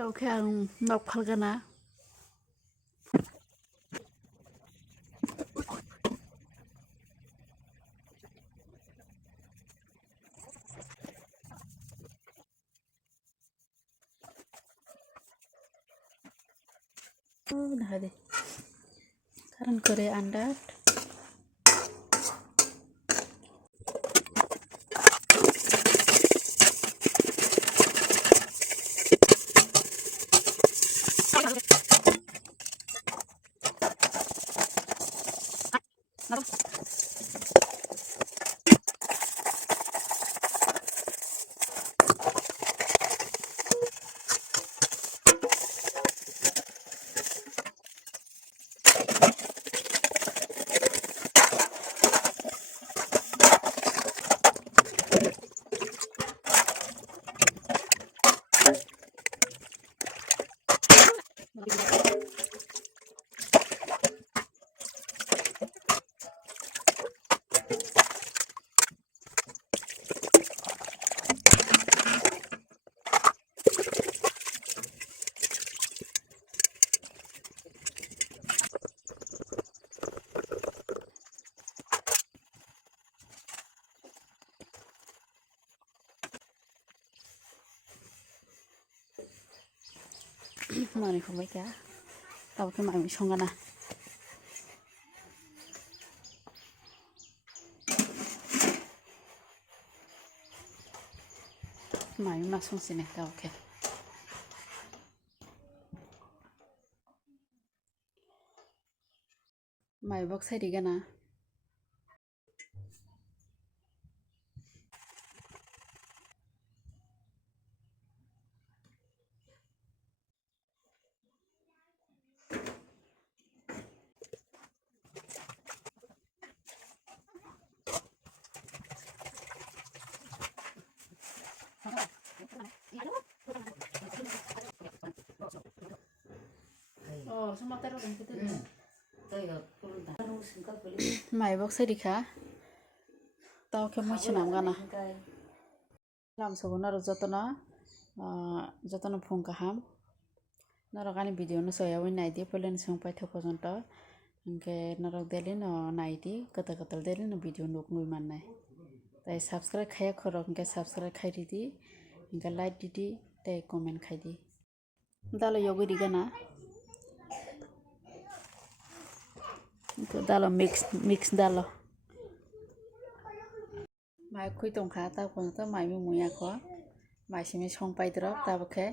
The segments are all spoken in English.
Oke, ang nopal ka na. Oh, dah deh. Karan kore andat. Mari ko baik ya. Tahu ke mai song kana. Mai ma song sine tahu ke. Mai bok sai di kana. Oh, semua terus kan gitu. Mai bok sai di ka. Tahu ke moi chinam kana. Lam so na ro jotono phone kaham. Narokani video no soya win naidi polen song pai tho pojonto inke narok deli no naidi kata deli no video nok nui mannai tai subscribe khaya khorok inke subscribe khai didi inke like didi tai comment khai di dalo yoguri gana to dalo mix dalo mai khui tongkha ta pojonto mai mi muya ko mai simi song pai drok tabokhe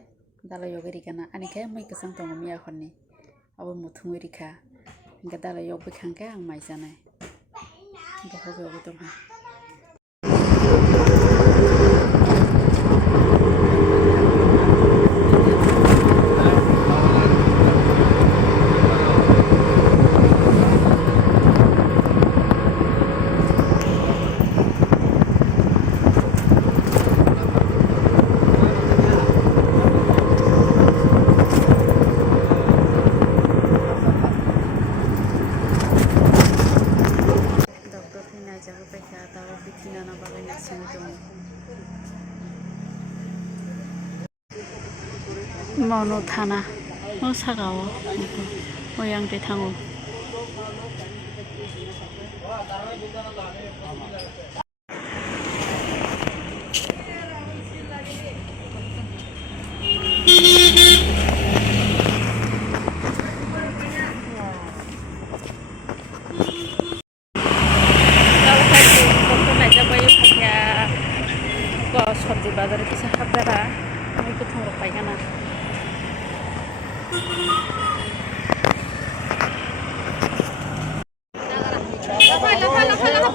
dalo yoguri gana ani ke moi kesang tongo miya khonni abo muthungui rikha inga dalo yok bikhangke ang mai janai boho yogi tongha Mono thana o sagao o yang de thango সবজি বাজারে কিছু হাবদারা আমি কোথাও পাইখানা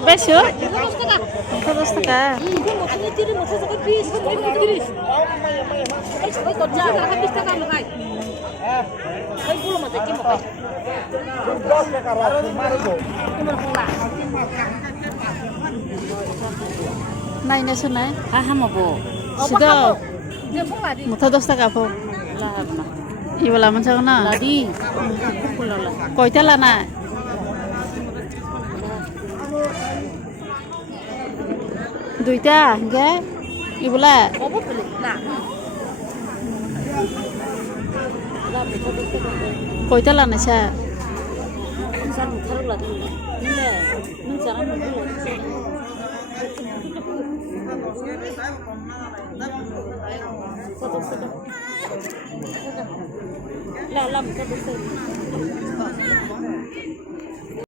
বেশো 10 টাকা naina sunai hahamabo sido mutha 10 টাকা po labna iwala man sagna ladi koita lana duita ge ibula কয়তালা না sir